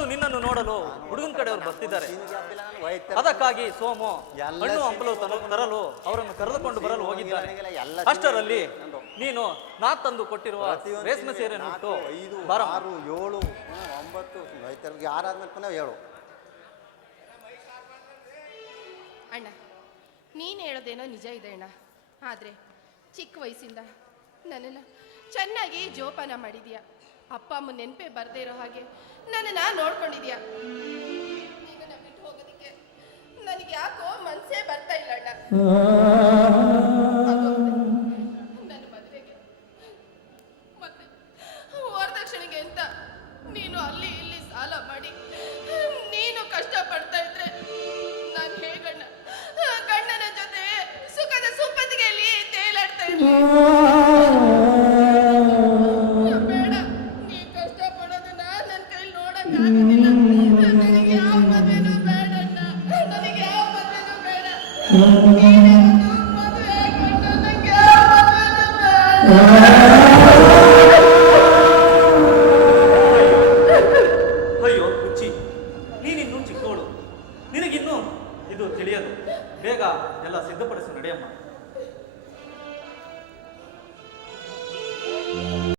ಇವತ್ತು ನಿನ್ನನ್ನು ನೋಡಲು ಹುಡುಗನ ಕಡೆಯವರು ಬರ್ತಿದ್ದಾರೆ. ಅದಕ್ಕಾಗಿ ಸೋಮು ಹಣ್ಣು ಹಂಪಲು ತರಲು ಅವರನ್ನು ಕರೆದುಕೊಂಡು ಬರಲು ಹೋಗಿದ್ದಾರೆ. ಅಷ್ಟರಲ್ಲಿ ನೀನು ನಾ ತಂದು ಕೊಟ್ಟಿರುವ ರೇಷ್ಮೆ ಸೀರೆ ಸೀರೆಯನ್ನು ಉಟ್ಟು ಐದು ಆರು ಏಳು ಒಂಬತ್ತು ಹೇಳು ಯಾರಾದ್ಮೇಲೆ ಪುನಃ ಏಳು ಅಣ್ಣ ನೀನು ಹೇಳೋದೇನೋ ನಿಜ ಇದೆ ಅಣ್ಣ. ಆದರೆ ಚಿಕ್ಕ ವಯಸ್ಸಿಂದ ನನ್ನನ್ನು ಚೆನ್ನಾಗಿ ಜೋಪಾನ ಮಾಡಿದ್ಯಾ ಅಪ್ಪ ಅಮ್ಮ ನೆನಪೇ ಬರದೇ ಇರೋ ಹಾಗೆ. ನನ್ನನ್ನು ನೋಡ್ಕೊಂಡಿದ್ಯಾ? ಬಿಟ್ಟು ಹೋಗೋದಕ್ಕೆ ನನಗೆ ಯಾಕೋ ಮನಸ್ಸೇ ಬರ್ತಾ ಇಲ್ಲ ಅಣ್ಣ. ನನ್ನ ಮದುವೆಗೆ. ವರದಕ್ಷಿಣೆಗೆ ಅಂತ ನೀನು ಅಲ್ಲಿ ಇಲ್ಲಿ ಸಾಲ ಮಾಡಿ ಅಯ್ಯೋ ಕುಚ್ಚಿ ನೀನಿನ್ನೂ ಚಿಕ್ಕವಳು. ನಿನಗಿನ್ನೂ ಇದು ತಿಳಿಯದು. ಬೇಗ ಎಲ್ಲ ಸಿದ್ಧಪಡಿಸಿ ನಡೆಯಮ್ಮ.